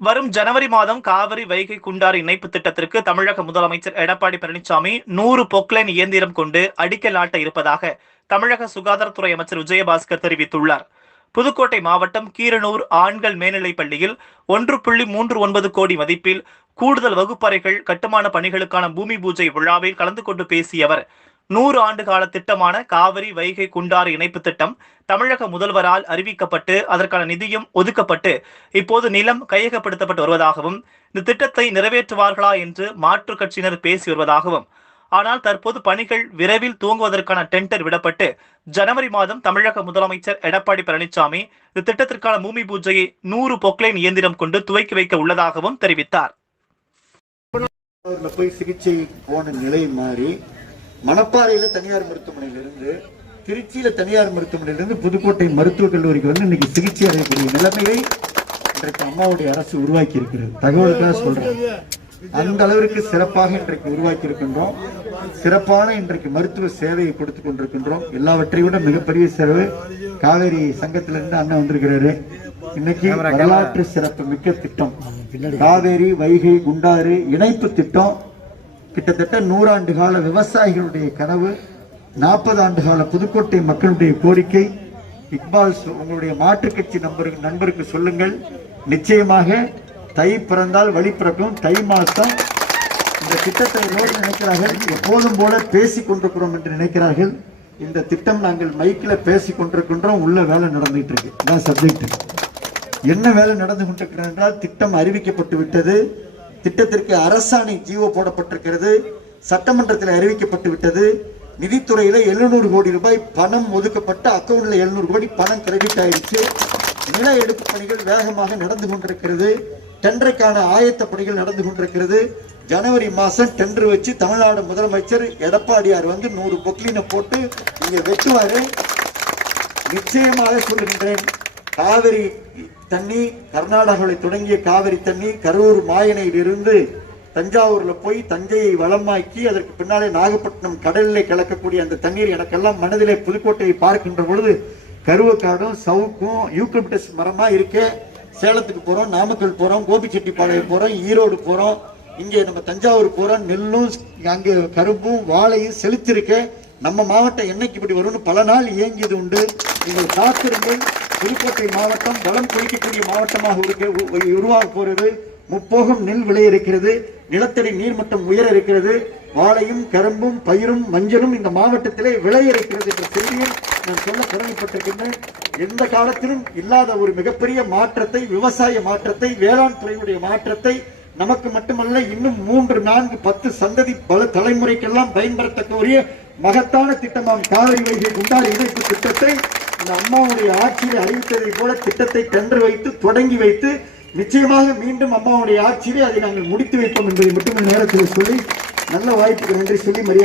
வரும் ஜனவரி மாதம் காவிரி வைகை குண்டாறு இணைப்பு திட்டத்திற்கு தமிழக முதலமைச்சர் எடப்பாடி பழனிசாமி 100 பொக்லைன் இயந்திரம் கொண்டு அடிக்கல் நாட்ட இருப்பதாக தமிழக சுகாதாரத்துறை அமைச்சர் விஜயபாஸ்கர் தெரிவித்துள்ளார். புதுக்கோட்டை மாவட்டம் கீரனூர் ஆண்கள் மேல்நிலைப் பள்ளியில் 1.39 கோடி மதிப்பில் கூடுதல் வகுப்பறைகள் கட்டுமான பணிகளுக்கான பூமி பூஜை விழாவில் கலந்து கொண்டு பேசிய அவர், 100 ஆண்டு கால திட்டமான காவிரி வைகை குண்டாறு இணைப்பு திட்டம் தமிழக முதல்வரால் அறிவிக்கப்பட்டு அதற்கான நிதியும் ஒதுக்கப்பட்டு இப்போது நிலம் கையகப்படுத்தப்பட்டு வருவதாகவும், இந்த திட்டத்தை நிறைவேற்றுவார்களா என்று மாற்றுக் கட்சியினர் பேசி வருவதாகவும், ஆனால் தற்போது பணிகள் விரைவில் துவங்குவதற்கான டெண்டர் விடப்பட்டு ஜனவரி மாதம் தமிழக முதலமைச்சர் எடப்பாடி பழனிசாமி இந்த திட்டத்திற்கான பூமி பூஜையை 100 பொக்லைன் இயந்திரம் கொண்டு துவக்கி வைக்க உள்ளதாகவும் தெரிவித்தார். போய் சிகிச்சை போன நிலை மாறி மணப்பாறையில தனியார் மருத்துவமனையிலிருந்து திருச்சியில தனியார் மருத்துவமனையிலிருந்து புதுக்கோட்டை மருத்துவக் கல்லூரிக்கு வந்து இன்னைக்கு சிகிச்சை அடையக்கூடிய நிலைமையை இன்றைக்கு அம்மாவுடைய அரசு உருவாக்கி இருக்கிறது. தகவலுக்காக சொல்றேன், அந்த அளவிற்கு சிறப்பாக இன்றைக்கு உருவாக்கி இருக்கின்றோம். சிறப்பான இன்றைக்கு மருத்துவ சேவையை கொடுத்துக் கொண்டிருக்கின்றோம். எல்லாவற்றை விட மிகப்பெரிய செலவு காவேரி சங்கத்திலிருந்து அண்ணன் வந்திருக்கிறாரு. இன்னைக்கு வரலாற்று சிறப்பு மிக்க திட்டம் காவேரி வைகை குண்டாறு இணைப்பு திட்டம். கிட்டத்தட்ட 100 ஆண்டு கால விவசாயிகளுடைய கனவு, 40 ஆண்டு கால புதுக்கோட்டை மக்களுடைய கோரிக்கை. இக்பால், உங்களுடைய மாற்றுக் கட்சி நண்பருக்கு சொல்லுங்கள், நிச்சயமாக தை பிறந்தால் வழி பிறக்கும். தை மாசம் இந்த திட்டத்தை நினைக்கிறார்கள், எப்போதும் போல பேசிக் கொண்டிருக்கிறோம் என்று நினைக்கிறார்கள். இந்த திட்டம் நாங்கள் மைக்கில் பேசிக் கொண்டிருக்கின்றோம், உள்ள வேலை நடந்துட்டு இருக்கு. இதான் சப்ஜெக்ட். என்ன வேலை நடந்து கொண்டிருக்கிறது என்றால், திட்டம் அறிவிக்கப்பட்டு விட்டது, திட்டத்திற்கு அரசாணை ஜீவோ போடப்பட்டிருக்கிறது, சட்டமன்றத்தில் அறிவிக்கப்பட்டு விட்டது. நிதித்துறையில 700 கோடி ரூபாய் பணம் ஒதுக்கப்பட்ட அக்கௌண்ட்ல 700 கோடி பணம் கிரெடிட் ஆயிடுச்சு. நில எடுப்பு பணிகள் வேகமாக நடந்து கொண்டிருக்கிறது. டெண்டருக்கான ஆயத்த பணிகள் நடந்து கொண்டிருக்கிறது. ஜனவரி மாசம் டெண்டர் வச்சு தமிழ்நாடு முதலமைச்சர் எடப்பாடியார் வந்து 100 பொக்லினை போட்டு இங்க வெட்டுவாரு. நிச்சயமாக சொல்லுகின்றேன், காவிரி தண்ணி கர்நாடகாவில் தொடங்கிய காவிரி தண்ணி கரூர் மாயனையில் இருந்து தஞ்சாவூர்ல போய் தஞ்சையை வளமாக்கி அதற்கு பின்னாலே நாகப்பட்டினம் கடலிலே கலக்கக்கூடிய அந்த தண்ணீர் எனக்கெல்லாம் மனதிலே புதுக்கோட்டையை பார்க்கின்ற பொழுது கருவக்காடும் சவுக்கும் யூக்கலிப்டஸ் மரமா இருக்க. சேலத்துக்கு போறோம், நாமக்கல் போறோம், கோபிச்செட்டிப்பாளையம் போறோம், ஈரோடு போறோம், இங்கே நம்ம தஞ்சாவூர் போறோம். நெல்லும் அங்கே கரும்பும் வாழையும் செலுத்திருக்க. நம்ம மாவட்டம் என்னைக்கு இப்படி வரும்னு பல நாள் இயங்கியது உண்டு. நீங்கள் காத்திருங்கள். புதுக்கோட்டை மாவட்டம் வளம் குளிக்கக்கூடிய மாவட்டமாக உருவாக போறது. முப்போகம் நெல் விளைய இருக்கிறது, நிலத்தடி நீர்மட்டம் உயர இருக்கிறது. வாழையும் கரும்பும் பயிரும் மஞ்சளும் இந்த மாவட்டத்திலே விளைய இருக்கிறது என்ற செய்தியை நான் சொல்ல கடமைப்பட்டிருக்கின்றேன். எந்த காலத்திலும் இல்லாத ஒரு மிகப்பெரிய மாற்றத்தை, விவசாய மாற்றத்தை, வேளாண் துறையுடைய மாற்றத்தை நமக்கு மட்டுமல்ல, இன்னும் 3, 4, 10 சந்ததி பல தலைமுறைக்கெல்லாம் பயன்படுத்தக்கூடிய மகத்தான திட்டமாம் காவிரி வைகை குண்டாறு இணைப்பு திட்டத்தை இந்த அம்மாவுடைய ஆட்சியில் அறிவித்ததை போல திட்டத்தை டெண்டர் வைத்து தொடங்கி வைத்து நிச்சயமாக மீண்டும் அம்மாவுடைய ஆட்சியிலே அதை நாங்கள் முடித்து வைப்போம் என்பதை மட்டும் நேரத்தில் சொல்லி நல்ல வாய்ப்புக்கு நன்றி சொல்லி மரியாதை